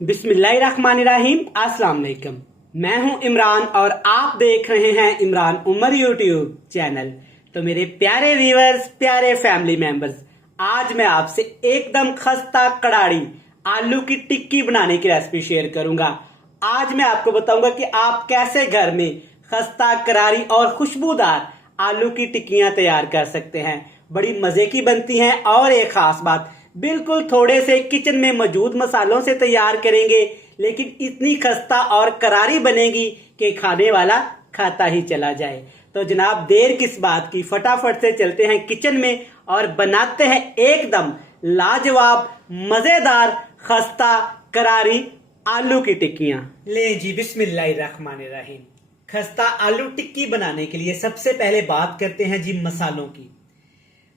बिस्मिल्लाहिर्रहमानिर्रहीम। अस्सलाम वालेकुम। मैं हूं इमरान और आप देख रहे हैं इमरान उमर यूट्यूब चैनल। तो मेरे प्यारे व्यूअर्स, प्यारे फैमिली मेंबर्स, आज मैं आपसे एकदम खस्ता कड़ाड़ी आलू की टिक्की बनाने की रेसिपी शेयर करूंगा। आज मैं आपको बताऊंगा कि आप कैसे घर में खस्ता करारी और खुशबूदार आलू की टिक्कियां तैयार कर सकते हैं। बड़ी मजे की बनती हैं और एक खास बात, बिल्कुल थोड़े से किचन में मौजूद मसालों से तैयार करेंगे, लेकिन इतनी खस्ता और करारी बनेगी कि खाने वाला खाता ही चला जाए। तो जनाब देर किस बात की, फटाफट से चलते हैं किचन में और बनाते हैं एकदम लाजवाब मजेदार खस्ता करारी आलू की टिक्कियां। ले जी, बिस्मिल्लाहिर्रहमानिर्रहीम। खस्ता आलू टिक्की बनाने के लिए सबसे पहले बात करते हैं जी मसालों की।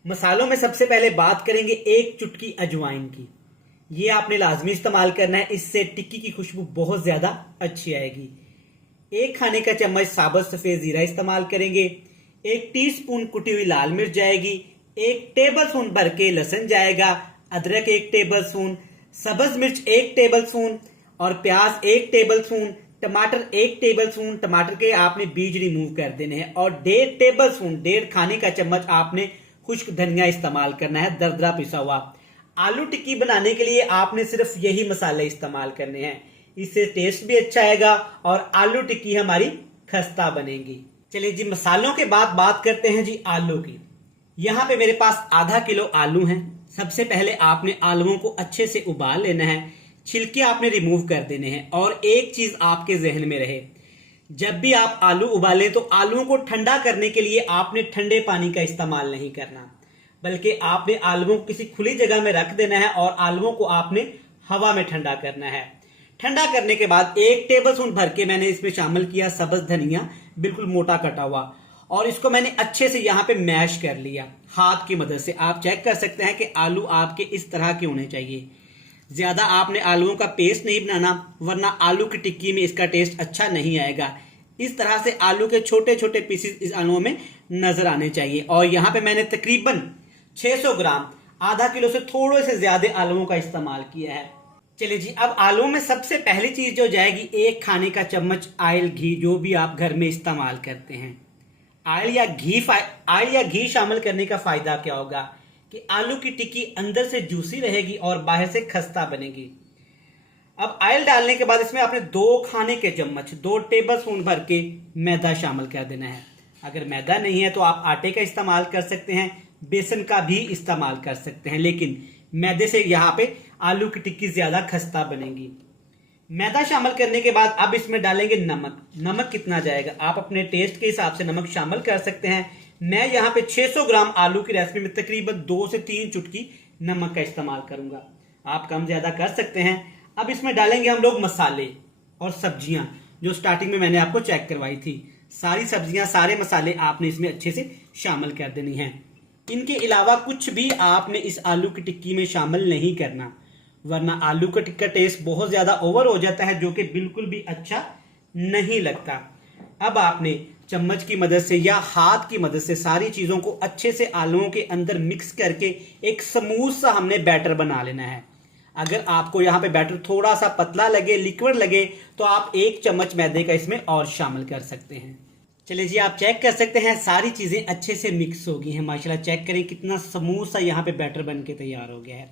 मसालों में सबसे पहले बात करेंगे एक चुटकी अजवाइन की। ये आपने लाजमी इस्तेमाल करना है, इससे टिक्की की खुशबू बहुत ज्यादा अच्छी आएगी। एक खाने का चम्मच साबुत सफेद जीरा इस्तेमाल करेंगे। 1 टीस्पून कुटी हुई लाल मिर्च जाएगी। 1 टेबल स्पून भर के लहसुन जाएगा। अदरक 1 टेबल स्पून, सब्ज मिर्च 1 टेबल स्पून और प्याज 1 टेबल स्पून। टमाटर 1 टेबल स्पून, टमाटर के आपने बीज रिमूव कर देने हैं। और 1.5 टेबल स्पून, 1.5 खाने का चम्मच आपने खुश्क धनिया इस्तेमाल करना है, दरदरा पिसा हुआ। आलू टिक्की बनाने के लिए आपने सिर्फ यही मसाले इस्तेमाल करने हैं, इससे टेस्ट भी अच्छा आएगा और आलू टिक्की हमारी खस्ता बनेगी। चलिए जी, मसालों के बाद बात करते हैं जी आलू की। यहाँ पे मेरे पास आधा किलो आलू हैं। सबसे पहले आपने आलूओं को अच्छे से उबाल लेना है, छिलके आपने रिमूव कर देने हैं। और एक चीज आपके जहन में रहे, जब भी आप आलू उबालें तो आलूओं को ठंडा करने के लिए आपने ठंडे पानी का इस्तेमाल नहीं करना, बल्कि आपने आलूओं को किसी खुली जगह में रख देना है और आलूओं को आपने हवा में ठंडा करना है। ठंडा करने के बाद 1 टेबल स्पून भर के मैंने इसमें शामिल किया सब्ज धनिया, बिल्कुल मोटा कटा हुआ, और इसको मैंने अच्छे से यहाँ पे मैश कर लिया हाथ की मदद से। आप चेक कर सकते हैं कि आलू आपके इस तरह के होने चाहिए। ज्यादा आपने आलूओं का पेस्ट नहीं बनाना, वरना आलू की टिक्की में इसका टेस्ट अच्छा नहीं आएगा। इस तरह से आलू के छोटे छोटे पीसेस इस आलूओं में नजर आने चाहिए। और यहाँ पे मैंने तकरीबन 600 ग्राम, आधा किलो से थोड़े से ज्यादा आलूओं का इस्तेमाल किया है। चलिए जी, अब आलू में सबसे पहली चीज जो जाएगी 1 खाने का चम्मच ऑयल घी, जो भी आप घर में इस्तेमाल करते हैं। ऑयल या घी शामिल करने का फायदा क्या होगा कि आलू की टिक्की अंदर से जूसी रहेगी और बाहर से खस्ता बनेगी। अब ऑयल डालने के बाद इसमें आपने 2 खाने के चम्मच, 2 टेबल स्पून भर के मैदा शामिल कर देना है। अगर मैदा नहीं है तो आप आटे का इस्तेमाल कर सकते हैं, बेसन का भी इस्तेमाल कर सकते हैं, लेकिन मैदे से यहाँ पे आलू की टिक्की ज्यादा खस्ता बनेगी। मैदा शामिल करने के बाद अब इसमें डालेंगे नमक। नमक कितना जाएगा आप अपने टेस्ट के हिसाब से नमक शामिल कर सकते हैं। मैं यहाँ पे 600 ग्राम आलू की रेसिपी में तकरीबन 2 से 3 चुटकी नमक का इस्तेमाल करूंगा, आप कम ज्यादा कर सकते हैं। अब इसमें डालेंगे हम लोग मसाले और सब्जियां, जो स्टार्टिंग में मैंने आपको चेक करवाई थी। सारी सब्जियां, सारे मसाले आपने इसमें अच्छे से शामिल कर देनी है। इनके अलावा कुछ भी आपने इस आलू की टिक्की में शामिल नहीं करना, वरना आलू का टिक्का टेस्ट बहुत ज्यादा ओवर हो जाता है, जो कि बिल्कुल भी अच्छा नहीं लगता। अब आपने चम्मच की मदद से या हाथ की मदद से सारी चीजों को अच्छे से आलूओं के अंदर मिक्स करके एक स्मूथ सा हमने बैटर बना लेना है। अगर आपको यहाँ पे बैटर थोड़ा सा पतला लगे, लिक्विड लगे, तो आप 1 चम्मच मैदे का इसमें और शामिल कर सकते हैं। चलिए जी, आप चेक कर सकते हैं सारी चीजें अच्छे से मिक्स हो गई हैं। माशाल्लाह चेक करें कितना स्मूथ सा यहाँ पे बैटर बन के तैयार हो गया है।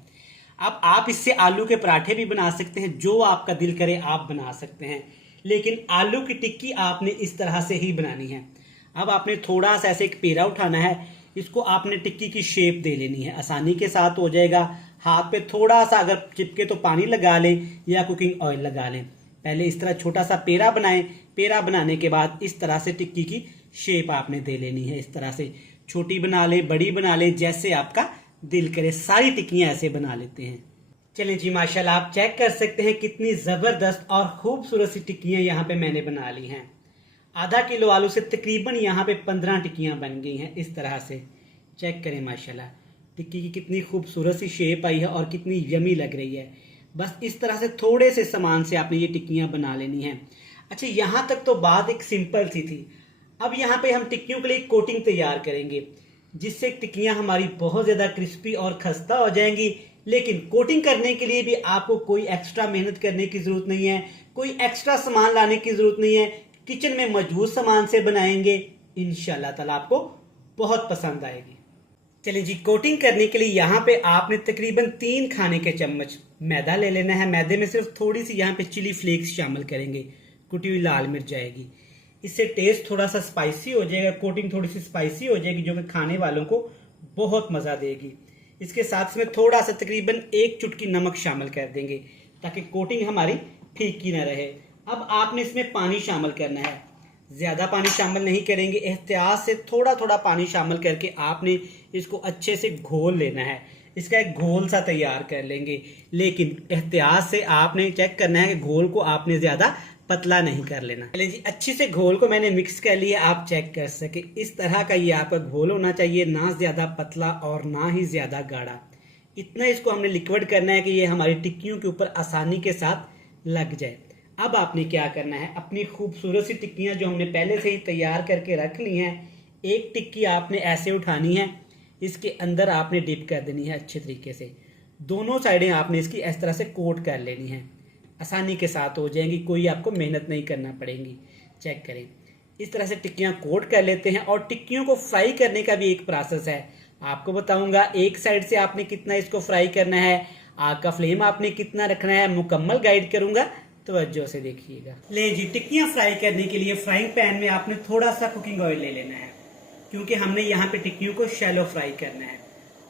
अब आप इससे आलू के पराठे भी बना सकते हैं, जो आपका दिल करे आप बना सकते हैं, लेकिन आलू की टिक्की आपने इस तरह से ही बनानी है। अब आपने थोड़ा सा ऐसे एक पेड़ा उठाना है, इसको आपने टिक्की की शेप दे लेनी है, आसानी के साथ हो जाएगा। हाथ पे थोड़ा सा अगर चिपके तो पानी लगा लें या कुकिंग ऑयल लगा लें। पहले इस तरह छोटा सा पेड़ा बनाएं। पेड़ा बनाने के बाद इस तरह से टिक्की की शेप आपने दे लेनी है। इस तरह से छोटी बना लें, बड़ी बना लें, जैसे आपका दिल करे। सारी टिक्कियां ऐसे बना लेते हैं। चलिए जी, माशाल्लाह आप चेक कर सकते हैं कितनी जबरदस्त और खूबसूरत सी टिक्कियां यहाँ पे मैंने बना ली हैं। आधा किलो आलू से तकरीबन यहाँ पे 15 टिक्कियां बन गई हैं। इस तरह से चेक करें, माशाल्लाह टिक्की की कितनी खूबसूरत सी शेप आई है और कितनी यमी लग रही है। बस इस तरह से थोड़े से सामान से आपने ये टिक्कियां बना लेनी है। अच्छा, यहाँ तक तो बात एक सिंपल सी थी। अब यहाँ पे हम टिक्कियों के लिए कोटिंग तैयार करेंगे, जिससे टिक्कियां हमारी बहुत ज्यादा क्रिस्पी और खस्ता हो जाएंगी, लेकिन कोटिंग करने के लिए भी आपको कोई एक्स्ट्रा मेहनत करने की जरूरत नहीं है, कोई एक्स्ट्रा सामान लाने की जरूरत नहीं है। किचन में मौजूद सामान से बनाएंगे, इंशाल्लाह ताला आपको बहुत पसंद आएगी। चलिए जी, कोटिंग करने के लिए यहाँ पे आपने तकरीबन 3 खाने के चम्मच मैदा ले लेना है। मैदे में सिर्फ थोड़ी सी यहाँ पे चिली फ्लेक्स शामिल करेंगे, कुटी हुई लाल मिर्च जाएगी। इससे टेस्ट थोड़ा सा स्पाइसी हो जाएगा, कोटिंग थोड़ी सी स्पाइसी हो जाएगी, जो कि खाने वालों को बहुत मजा देगी। इसके साथ में थोड़ा सा तकरीबन 1 चुटकी नमक शामिल कर देंगे ताकि कोटिंग हमारी फीकी ना रहे। अब आपने इसमें पानी शामिल करना है, ज्यादा पानी शामिल नहीं करेंगे, एहतियात से थोड़ा थोड़ा पानी शामिल करके आपने इसको अच्छे से घोल लेना है। इसका एक घोल सा तैयार कर लेंगे, लेकिन एहतियात से आपने चेक करना है कि घोल को आपने ज्यादा पतला नहीं कर लेना। चलिए जी, अच्छी से घोल को मैंने मिक्स कर लिया, आप चेक कर सके इस तरह का ये आपका घोल होना चाहिए, ना ज्यादा पतला और ना ही ज्यादा गाढ़ा। इतना इसको हमने लिक्विड करना है कि ये हमारी टिक्कियों के ऊपर आसानी के साथ लग जाए। अब आपने क्या करना है, अपनी खूबसूरत सी टिक्कियां जो हमने पहले से ही तैयार करके रख ली हैं, एक टिक्की आपने ऐसे उठानी है, इसके अंदर आपने डिप कर देनी है अच्छे तरीके से। दोनों साइडें आपने इसकी इस तरह से कोट कर लेनी है, आसानी के साथ हो जाएंगी, कोई आपको मेहनत नहीं करना पड़ेगी। चेक करें, इस तरह से टिक्कियां कोट कर लेते हैं। और टिक्कियों को फ्राई करने का भी एक प्रोसेस है, आपको बताऊंगा। एक साइड से आपने कितना इसको फ्राई करना है, आग का फ्लेम आपने कितना रखना है, मुकम्मल गाइड करूंगा, तवज्जो से देखिएगा। ले जी, टिक्कियां फ्राई करने के लिए फ्राइंग पैन में आपने थोड़ा सा कुकिंग ऑयल ले लेना है, क्योंकि हमने यहाँ पे टिक्कियों को शैलो फ्राई करना है।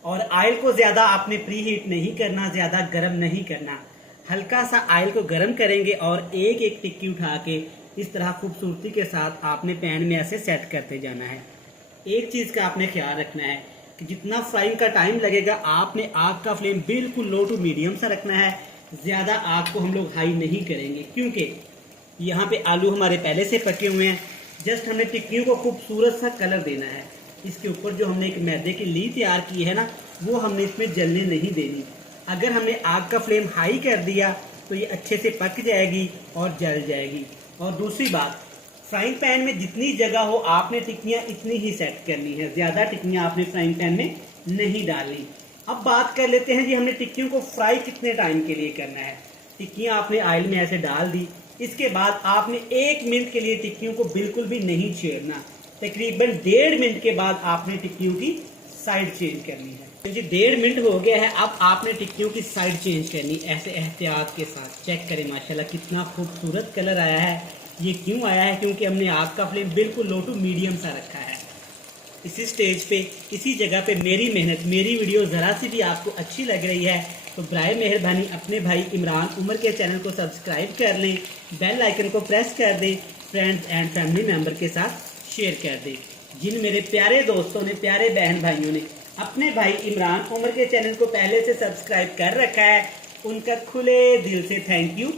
और ऑयल को ज्यादा आपने प्री हीट नहीं करना, ज्यादा गर्म नहीं करना, हल्का सा ऑयल को गर्म करेंगे और एक एक टिक्की उठा के इस तरह खूबसूरती के साथ आपने पैन में ऐसे सेट करते जाना है। एक चीज का आपने ख्याल रखना है कि जितना फ्राइंग का टाइम लगेगा, आपने आग का फ्लेम बिल्कुल लो टू मीडियम सा रखना है। ज्यादा आग को हम लोग हाई नहीं करेंगे, क्योंकि यहाँ पे आलू हमारे पहले से पके हुए हैं। जस्ट हमने टिक्कियों को खूबसूरत सा कलर देना है। इसके ऊपर जो हमने एक मैदे की ली तैयार की है ना, वो हमने इसमें जलने नहीं देनी। अगर हमने आग का फ्लेम हाई कर दिया तो ये अच्छे से पक जाएगी और जल जाएगी। और दूसरी बात, फ्राइंग पैन में जितनी जगह हो आपने टिक्कियां इतनी ही सेट करनी है, ज्यादा टिक्कियां आपने फ्राइंग पैन में नहीं डालनी। अब बात कर लेते हैं जी, हमने टिक्कियों को फ्राई कितने टाइम के लिए करना है। टिक्कियां आपने ऑयल में ऐसे डाल दी, इसके बाद आपने 1 मिनट के लिए टिक्कियों को बिल्कुल भी नहीं छेड़ना। तकरीबन 1.5 मिनट के बाद आपने टिक्कियों की साइड चेंज करनी है। जी 1.5 मिनट हो गया है, अब आपने टिक्कियों की साइड चेंज करनी ऐसे एहतियात के साथ। चेक करें माशाल्लाह कितना खूबसूरत कलर आया है। ये क्यों आया है, क्योंकि हमने आग का फ्लेम बिल्कुल लो टू मीडियम सा रखा है। इसी स्टेज पे, इसी जगह पे मेरी मेहनत, मेरी वीडियो ज़रा सी भी आपको अच्छी लग रही है तो बराए मेहरबानी अपने भाई इमरान उमर के चैनल को सब्सक्राइब कर लें, बेल आइकन को प्रेस कर दें, फ्रेंड्स एंड फैमिली मेम्बर के साथ शेयर कर दें। जिन मेरे प्यारे दोस्तों ने, प्यारे बहन भाइयों ने अपने भाई इमरान उमर के चैनल को पहले से सब्सक्राइब कर रखा है, उनका खुले दिल से थैंक यू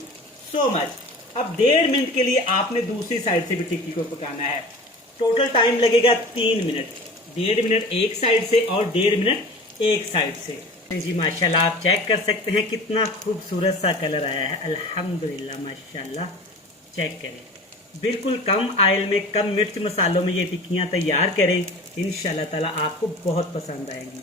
सो मच। अब 1.5 मिनट के लिए आपने दूसरी साइड से भी टिक्की को पकाना है। टोटल टाइम लगेगा 3 मिनट, 1.5 मिनट एक साइड से और 1.5 मिनट एक साइड से। जी माशाल्लाह, आप चेक कर सकते हैं कितना खूबसूरत सा कलर आया है, अल्हम्दुलिल्लाह माशाल्लाह। चेक करें, बिल्कुल कम ऑयल में, कम मिर्च मसालों में ये टिक्कियाँ तैयार करें, इंशाल्लाह ताला आपको बहुत पसंद आएंगी।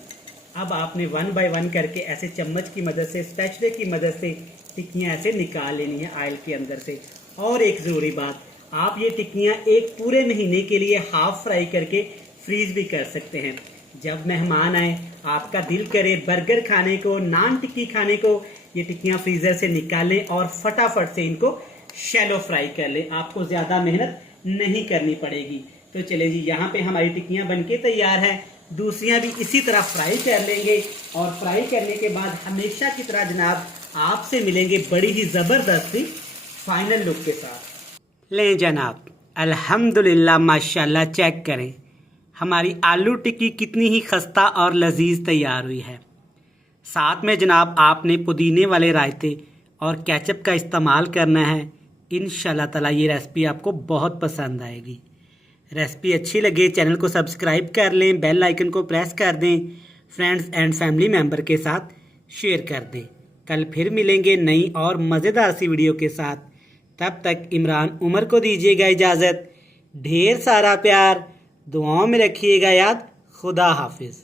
अब आपने 1 बाय 1 करके ऐसे चम्मच की मदद से, स्पैचुले की मदद से टिक्कियाँ ऐसे निकाल लेनी है ऑयल के अंदर से। और एक ज़रूरी बात, आप ये टिक्कियाँ एक पूरे महीने के लिए हाफ फ्राई करके फ्रीज भी कर सकते हैं। जब मेहमान आए, आपका दिल करे बर्गर खाने को, नान टिक्की खाने को, ये टिक्कियाँ फ्रीजर से निकालें और फटाफट से इनको शैलो फ्राई कर लें, आपको ज़्यादा मेहनत नहीं करनी पड़ेगी। तो चले जी, यहाँ पे हमारी टिक्कियाँ बनके तैयार हैं, दूसरियाँ भी इसी तरह फ्राई कर लेंगे। और फ्राई करने के बाद हमेशा की तरह जनाब आपसे मिलेंगे बड़ी ही ज़बरदस्त सी फाइनल लुक के साथ। ले जनाब, अल्हम्दुलिल्लाह माशाल्लाह, चेक करें हमारी आलू टिक्की कितनी ही खस्ता और लजीज तैयार हुई है। साथ में जनाब आपने पुदीने वाले रायते और केचप का इस्तेमाल करना है। इंशाल्लाह ताला ये रेसिपी आपको बहुत पसंद आएगी। रेसिपी अच्छी लगे चैनल को सब्सक्राइब कर लें, बेल आइकन को प्रेस कर दें, फ्रेंड्स एंड फैमिली मेम्बर के साथ शेयर कर दें। कल फिर मिलेंगे नई और मज़ेदार सी वीडियो के साथ। तब तक इमरान उमर को दीजिएगा इजाज़त। ढेर सारा प्यार, दुआओं में रखिएगा याद। खुदा हाफिज़।